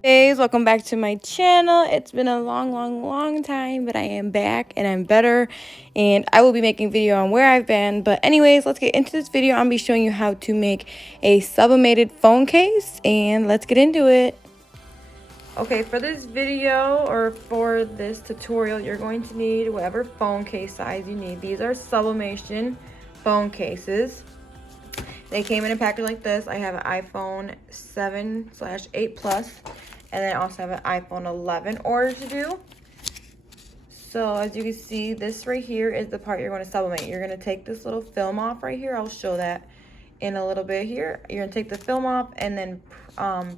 Guys, welcome back to my channel. It's been a long time, but I am back and I'm better, and I will be making a video on where I've been. But anyways, let's get into this video. I'll be showing you how to make a sublimated phone case, and let's get into it. Okay, for this video or for this tutorial, you're going to need whatever phone case size you need. These are sublimation phone cases. They came in a package like this. I have an iPhone 7/8 Plus, and then I also have an iPhone 11 order to do. So as you can see, this right here is the part you're going to sublimate. You're going to take this little film off right here. I'll show that in a little bit here. You're going to take the film off and then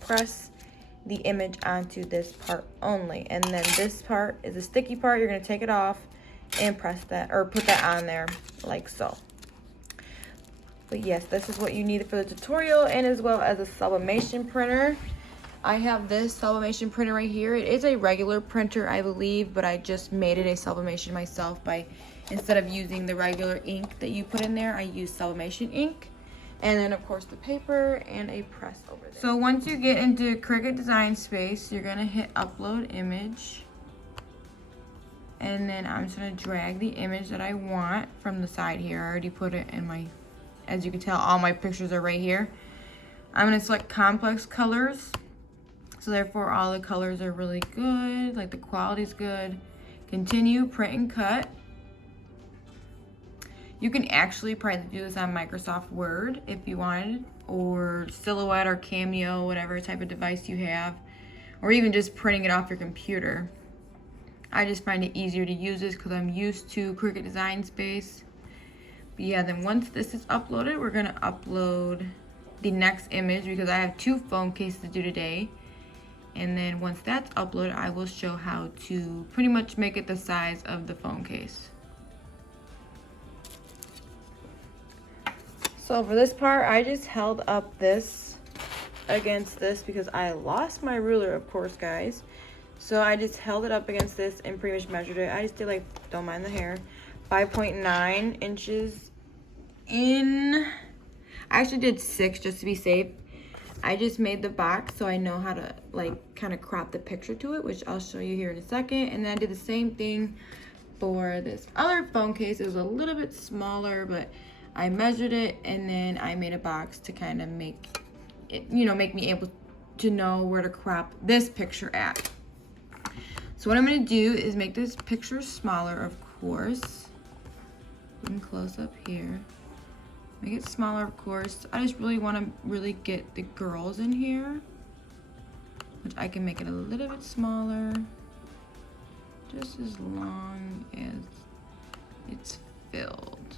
press the image onto this part only. And then this part is the sticky part. You're going to take it off and press that, or put that on there like so. But yes, this is what you need for the tutorial, and as well as a sublimation printer. I have this sublimation printer right here. It is a regular printer, I believe, but I just made it a sublimation myself by, instead of using the regular ink that you put in there, I use sublimation ink. And then of course the paper and a press over there. So once you get into Cricut Design Space, you're gonna hit upload image. And then I'm just gonna drag the image that I want from the side here. I already put it in my, as you can tell, all my pictures are right here. I'm gonna select complex colors. So therefore all the colors are really good, like the quality's good. Continue, print and cut. You can actually probably do this on Microsoft Word if you wanted, or Silhouette or Cameo, whatever type of device you have, or even just printing it off your computer. I just find it easier to use this because I'm used to Cricut Design Space. But yeah, then once this is uploaded, we're gonna upload the next image because I have 2 phone cases to do today. And then once that's uploaded, I will show how to pretty much make it the size of the phone case. So for this part, I just held up this against this because I lost my ruler, of course, guys. So I just held it up against this and pretty much measured it. I just did, like, don't mind the hair, 5.9 inches in. I actually did 6 just to be safe. I just made the box so I know how to, like, kind of crop the picture to it, which I'll show you here in a second. And then I did the same thing for this other phone case. It was a little bit smaller, but I measured it and then I made a box to kind of make it, you know, make me able to know where to crop this picture at. So what I'm going to do is make this picture smaller, of course. You can close up here. Make it smaller, of course. I just really want to really get the girls in here, which I can make it a little bit smaller, just as long as it's filled.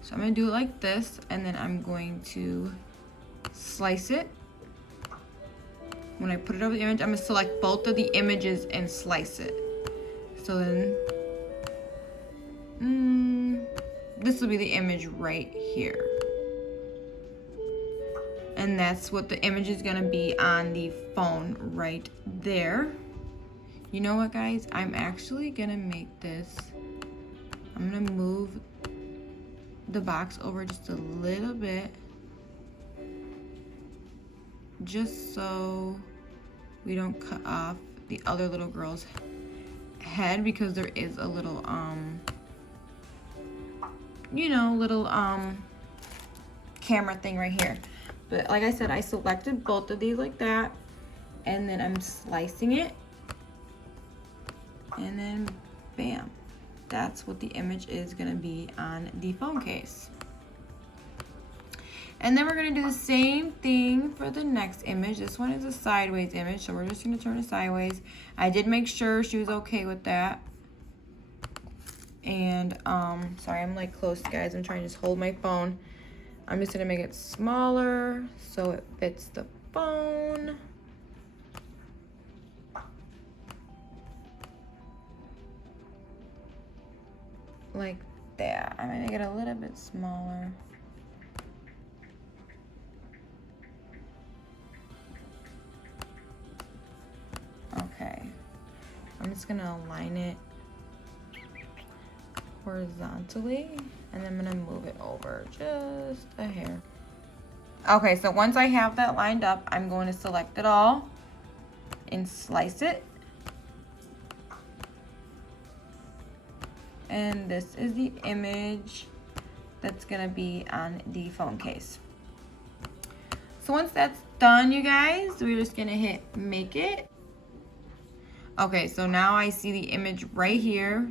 So I'm going to do it like this, and then I'm going to slice it. When I put it over the image, I'm going to select both of the images and slice it. So then, this will be the image right here. And that's what the image is gonna be on the phone right there. You know what, guys? I'm actually gonna make this, I'm gonna move the box over just a little bit, just so we don't cut off the other little girl's head, because there is a little, you know, little camera thing right here. But like I said, I selected both of these like that, and then I'm slicing it, and then bam, that's what the image is gonna be on the phone case. And then we're gonna do the same thing for the next image. This one is a sideways image, so we're just gonna turn it sideways. I did make sure she was okay with that. And sorry, I'm like close, guys. I'm trying to just hold my phone. I'm just gonna make it smaller so it fits the phone. Like that. I'm gonna make it a little bit smaller. Okay. I'm just gonna align it horizontally, and I'm gonna move it over just a hair. Okay, so once I have that lined up, I'm going to select it all, and slice it. And this is the image that's gonna be on the phone case. So once that's done, you guys, we're just gonna hit make it. Okay, so now I see the image right here.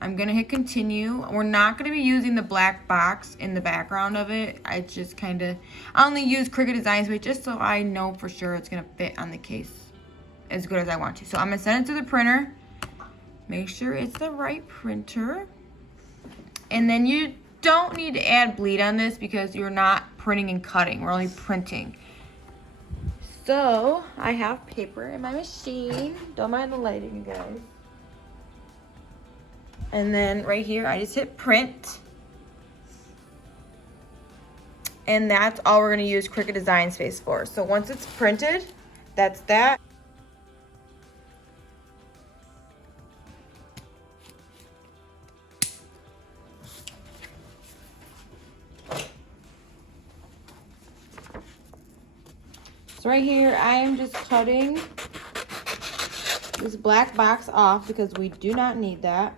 I'm gonna hit continue. We're not gonna be using the black box in the background of it. I just I only use Cricut Design Space just so I know for sure it's gonna fit on the case as good as I want to. So I'm gonna send it to the printer. Make sure it's the right printer. And then you don't need to add bleed on this because you're not printing and cutting. We're only printing. So I have paper in my machine. Don't mind the lighting, you guys. And then right here, I just hit print. And that's all we're gonna use Cricut Design Space for. So once it's printed, that's that. So right here, I am just cutting this black box off because we do not need that.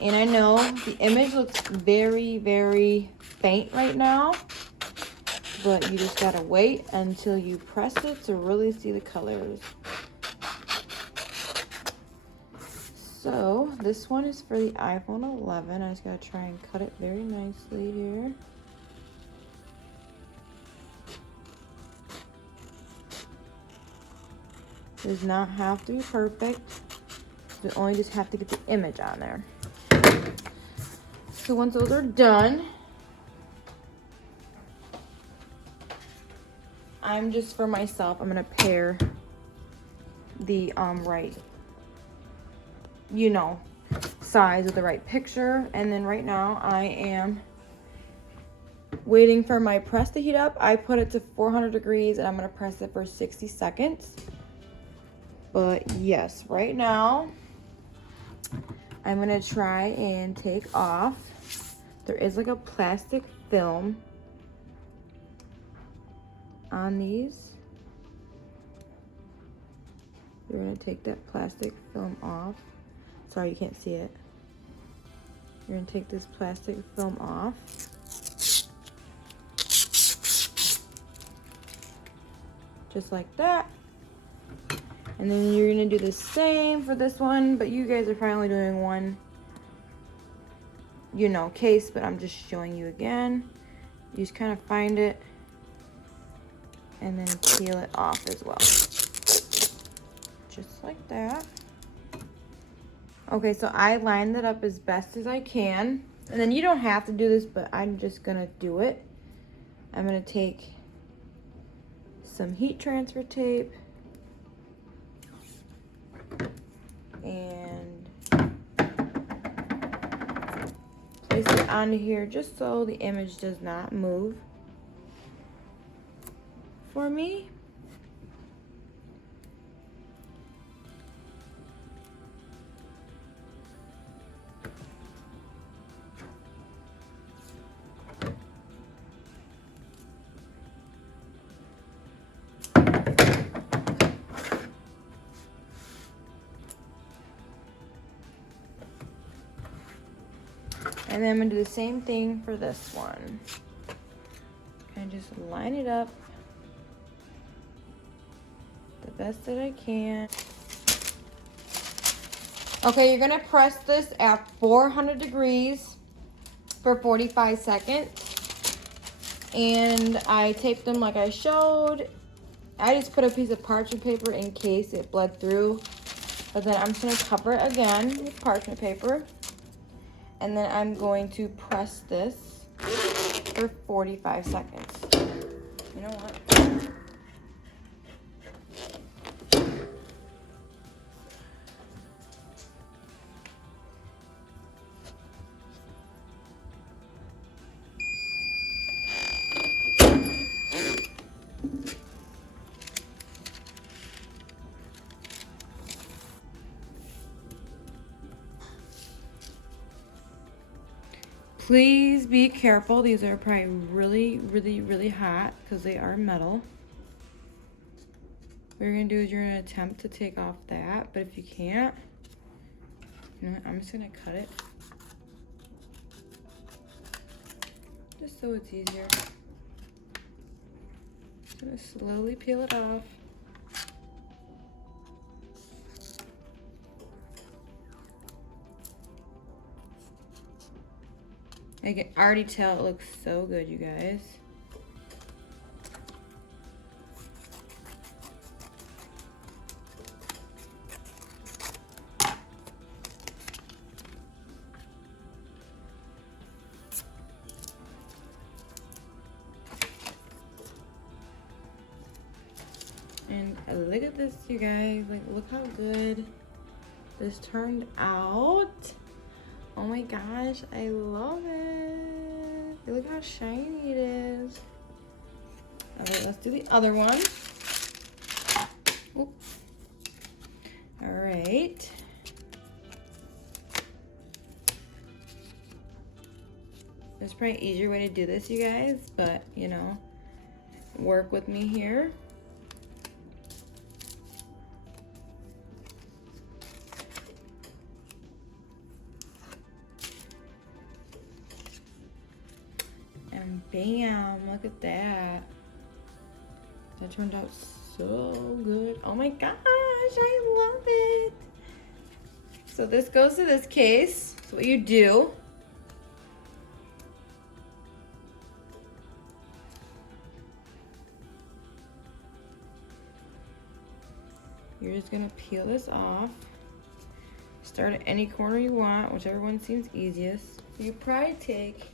And I know the image looks very, very faint right now, but you just gotta wait until you press it to really see the colors. So this one is for the iPhone 11. I just gotta try and cut it very nicely here. Does not have to be perfect. You only just have to get the image on there. So once those are done, I'm just for myself, I'm gonna pair the right, size of the right picture. And then right now I am waiting for my press to heat up. I put it to 400 degrees and I'm gonna press it for 60 seconds. But yes, right now, I'm gonna try and take off. There is like a plastic film on these. You're gonna take that plastic film off. Sorry, you can't see it. You're gonna take this plastic film off. Just like that. And then you're gonna do the same for this one, but you guys are probably doing one, case, but I'm just showing you again. You just kind of find it and then peel it off as well. Just like that. Okay, so I lined it up as best as I can. And then you don't have to do this, but I'm just gonna do it. I'm gonna take some heat transfer tape and place it onto here just so the image does not move for me. And then I'm gonna do the same thing for this one. And just line it up the best that I can. Okay, you're gonna press this at 400 degrees for 45 seconds. And I taped them like I showed. I just put a piece of parchment paper in case it bled through. But then I'm just gonna cover it again with parchment paper. And then I'm going to press this for 45 seconds. You know what? Please be careful. These are probably really, really, really hot because they are metal. what you're gonna do is you're gonna attempt to take off that, but if you can't, you know what, I'm just gonna cut it. Just so it's easier. Just gonna slowly peel it off. I can already tell it looks so good, you guys. And look at this, you guys. Like, look how good this turned out. Oh my gosh, I love it. Look how shiny it is. Okay, let's do the other one. Oop. All right. There's probably an easier way to do this, you guys, but you know, work with me here. And bam, look at that. That turned out so good. Oh my gosh, I love it. So this goes to this case. So what you do, you're just gonna peel this off. Start at any corner you want, whichever one seems easiest. You probably take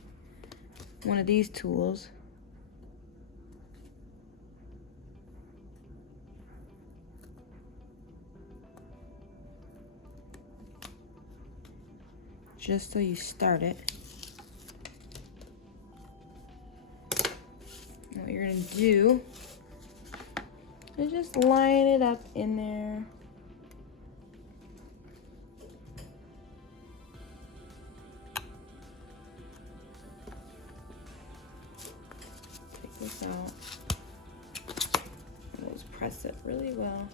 one of these tools. Just so you start it. And what you're gonna do is just line it up in there. Take this out. And just press it really well.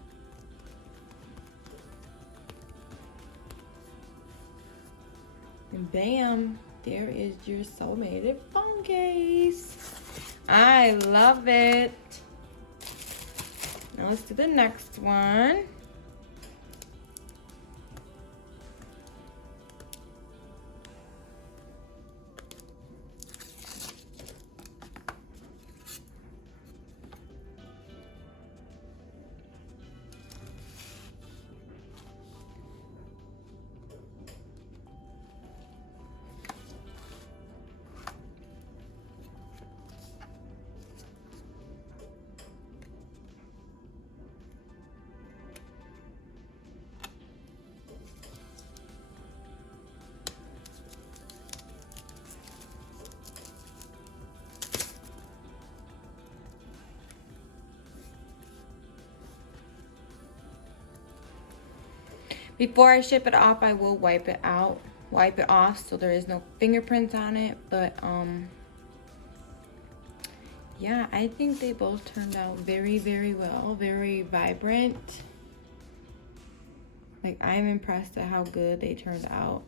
And bam, there is your Soulmated phone case. I love it. Now let's do the next one. Before I ship it off, I will wipe it off so there is no fingerprints on it. But yeah, I think they both turned out very, very well, very vibrant. Like, I'm impressed at how good they turned out.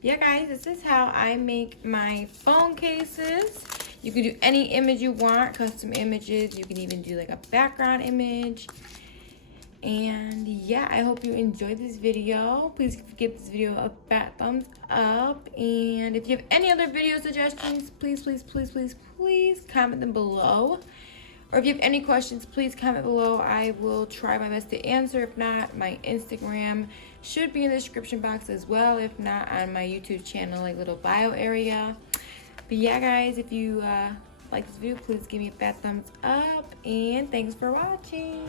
Yeah, guys, this is how I make my phone cases. You can do any image you want, custom images. You can even do like a background image. And yeah, I hope you enjoyed this video. Please give this video a fat thumbs up. And if you have any other video suggestions, please comment them below. Or if you have any questions, please comment below. I will try my best to answer. If not, my Instagram should be in the description box as well. If not, on my YouTube channel, like little bio area. But yeah, guys, if you like this video, please give me a fat thumbs up. And thanks for watching.